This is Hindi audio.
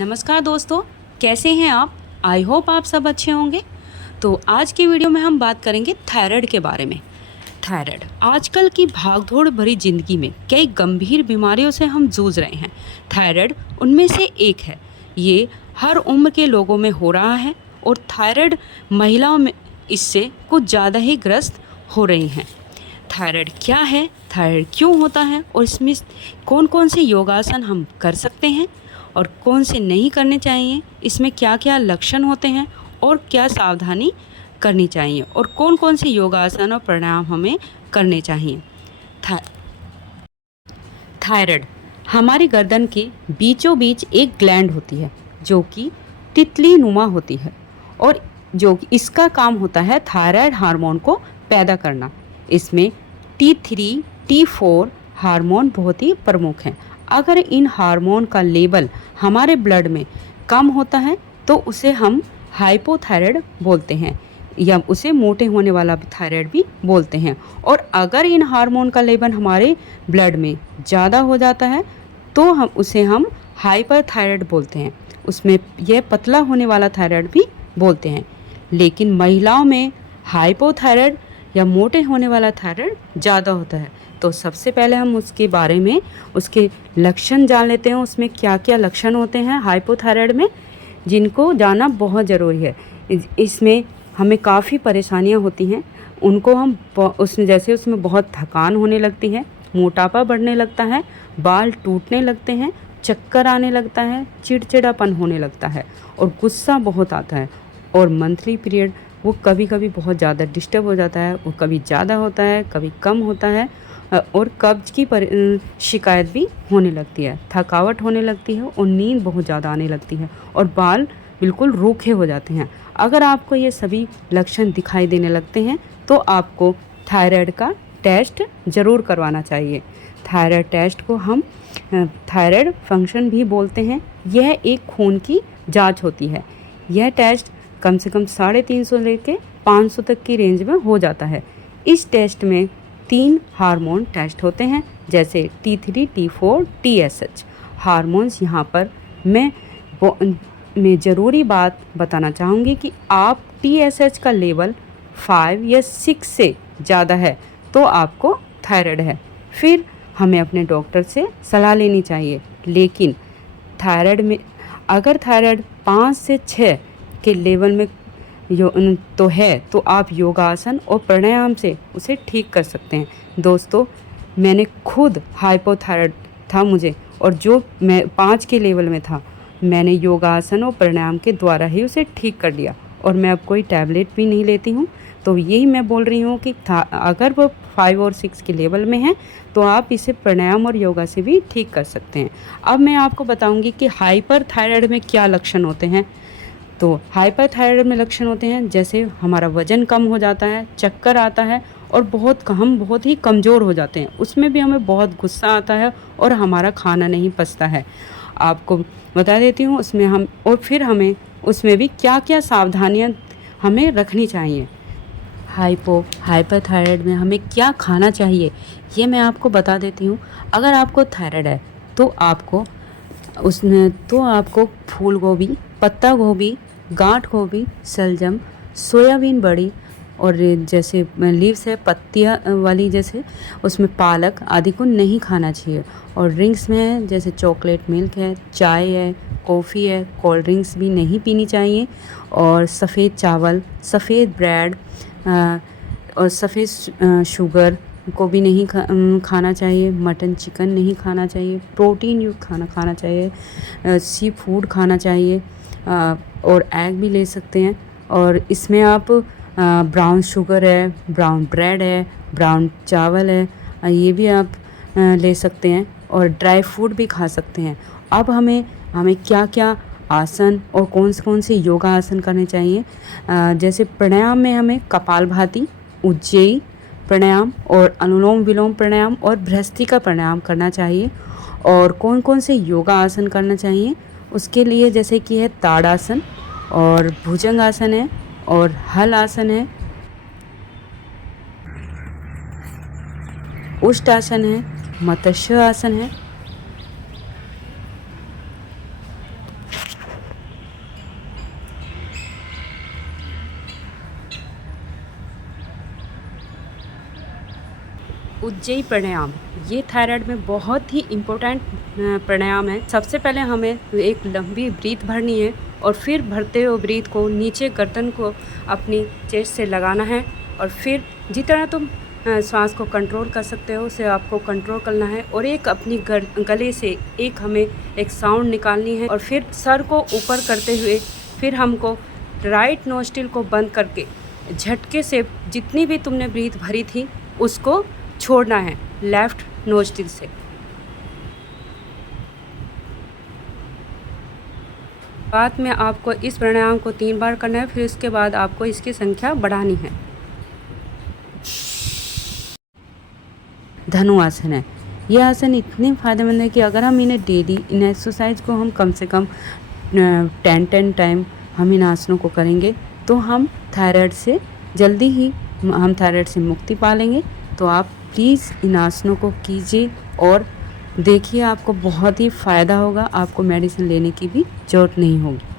नमस्कार दोस्तों, कैसे हैं आप? आई होप आप सब अच्छे होंगे। तो आज की वीडियो में हम बात करेंगे थायराइड के बारे में। थायराइड आजकल की भागदौड़ भरी जिंदगी में कई गंभीर बीमारियों से हम जूझ रहे हैं। थायराइड उनमें से एक है। ये हर उम्र के लोगों में हो रहा है और थायराइड महिलाओं में इससे कुछ ज़्यादा ही ग्रस्त हो रही हैं। थायराइड क्या है, थायराइड क्यों होता है और इसमें कौन कौन से योगासन हम कर सकते हैं और कौन से नहीं करने चाहिए, इसमें क्या क्या लक्षण होते हैं और क्या सावधानी करनी चाहिए और कौन कौन से योगासन और प्राणायाम हमें करने चाहिए। थायराइड हमारी गर्दन के बीचों बीच एक ग्लैंड होती है जो कि तितली नुमा होती है और जो इसका काम होता है थायराइड हार्मोन को पैदा करना। इसमें T3, T4 हार्मोन बहुत ही प्रमुख हैं। अगर इन हार्मोन का लेवल हमारे ब्लड में कम होता है तो उसे हम हाइपोथायराइड बोलते हैं या उसे मोटे होने वाला थायराइड भी बोलते हैं। और अगर इन हार्मोन का लेवल हमारे ब्लड में ज़्यादा हो जाता है तो हम हाइपरथायराइड बोलते हैं। उसमें यह पतला होने वाला थायराइड भी बोलते हैं। लेकिन महिलाओं में हाइपोथायराइड या मोटे होने वाला थायराइड ज़्यादा होता है। तो सबसे पहले हम उसके बारे में उसके लक्षण जान लेते हैं। उसमें क्या क्या लक्षण होते हैं हाइपोथायराइड में, जिनको जानना बहुत ज़रूरी है। इसमें हमें काफ़ी परेशानियां होती हैं। उनको हम उसमें बहुत थकान होने लगती है, मोटापा बढ़ने लगता है, बाल टूटने लगते हैं, चक्कर आने लगता है, चिड़चिड़ापन होने लगता है और गुस्सा बहुत आता है। और मंथली पीरियड वो कभी कभी बहुत ज़्यादा डिस्टर्ब हो जाता है, वो कभी ज़्यादा होता है कभी कम होता है और कब्ज की शिकायत भी होने लगती है, थकावट होने लगती है और नींद बहुत ज़्यादा आने लगती है और बाल बिल्कुल रूखे हो जाते हैं। अगर आपको ये सभी लक्षण दिखाई देने लगते हैं तो आपको थायराइड का टेस्ट ज़रूर करवाना चाहिए। थायराइड टेस्ट को हम थायराइड फंक्शन भी बोलते हैं। यह एक खून की जांच होती है। यह टेस्ट कम से कम 350 लेके 500 तक की रेंज में हो जाता है। इस टेस्ट में 3 हार्मोन टेस्ट होते हैं, जैसे T3, T4, TSH हार्मोन्स। यहाँ पर मैं ज़रूरी बात बताना चाहूँगी कि आप TSH का लेवल 5 या 6 से ज़्यादा है तो आपको थायराइड है। फिर हमें अपने डॉक्टर से सलाह लेनी चाहिए। लेकिन थायराइड में अगर थायराइड 5 से 6 के लेवल में तो है तो आप योगासन और प्राणायाम से उसे ठीक कर सकते हैं। दोस्तों, मैंने खुद हाइपोथायराइड था मुझे, और जो मैं 5 के लेवल में था, मैंने योगासन और प्राणायाम के द्वारा ही उसे ठीक कर लिया और मैं अब कोई टैबलेट भी नहीं लेती हूँ। तो यही मैं बोल रही हूँ कि अगर वो 5 और 6 के लेवल में है तो आप इसे प्राणायाम और योगा से भी ठीक कर सकते हैं। अब मैं आपको बताऊँगी कि हाइपरथायराइड में क्या लक्षण होते हैं। तो हाइपरथायराइड में लक्षण होते हैं जैसे हमारा वज़न कम हो जाता है, चक्कर आता है और हम बहुत ही कमज़ोर हो जाते हैं। उसमें भी हमें बहुत गुस्सा आता है और हमारा खाना नहीं पचता है। आपको बता देती हूँ फिर हमें उसमें भी क्या क्या सावधानियाँ हमें रखनी चाहिए। हाइपरथायराइड में हमें क्या खाना चाहिए ये मैं आपको बता देती हूँ। अगर आपको थायराइड है तो आपको फूल गोभी, पत्ता गोभी, गांठ गोभी, शलजम, सोयाबीन बड़ी और जैसे लीव्स है पत्तियाँ वाली, जैसे उसमें पालक आदि को नहीं खाना चाहिए। और ड्रिंक्स में है जैसे चॉकलेट मिल्क है, चाय है, कॉफ़ी है, कोल्ड ड्रिंक्स भी नहीं पीनी चाहिए। और सफ़ेद चावल, सफ़ेद ब्रेड और सफ़ेद शुगर को भी नहीं खाना चाहिए। मटन चिकन नहीं खाना चाहिए। प्रोटीन युक्त खाना खाना चाहिए। सी फूड खाना चाहिए और एग भी ले सकते हैं। और इसमें आप ब्राउन शुगर है, ब्राउन ब्रेड है, ब्राउन चावल है, ये भी आप ले सकते हैं और ड्राई फ्रूट भी खा सकते हैं। अब हमें क्या क्या आसन और कौन से योगा आसन करने चाहिए। जैसे प्राणायाम में हमें कपालभाति, उज्जयी प्राणायाम और अनुलोम विलोम प्राणायाम और भ्रस्त्रिका प्राणायाम करना चाहिए। और कौन से योगा आसन करना चाहिए उसके लिए जैसे कि है ताड़ासन और भुजंग आसन है और हल आसन है, उष्टासन है, मत्स्य आसन है। उज्जयी प्राणायाम, ये थायराइड में बहुत ही इम्पोर्टेंट प्राणायाम है। सबसे पहले हमें एक लंबी ब्रीथ भरनी है और फिर भरते हुए ब्रीथ को नीचे गर्दन को अपनी चेस्ट से लगाना है और फिर जितना तुम सांस को कंट्रोल कर सकते हो उसे आपको कंट्रोल करना है और एक अपनी गले से हमें एक साउंड निकालनी है और फिर सर को ऊपर करते हुए फिर हमको राइट नोस्ट्रिल को बंद करके झटके से जितनी भी तुमने ब्रीथ भरी थी उसको छोड़ना है लेफ्ट नोस्ट्रिल से। बाद में आपको इस प्राणायाम को 3 बार करना है, फिर इसके बाद आपको इसकी संख्या बढ़ानी है। धनुरासन है, ये आसन इतने फ़ायदेमंद है कि अगर हम इन्हें डेली इन एक्सरसाइज को हम कम से कम 10 टाइम हम इन आसनों को करेंगे तो हम थायराइड से जल्दी ही हम थायराइड से मुक्ति पा लेंगे। तो आप प्लीज़ इन आसनों को कीजिए और देखिए आपको बहुत ही फ़ायदा होगा, आपको मेडिसिन लेने की भी ज़रूरत नहीं होगी।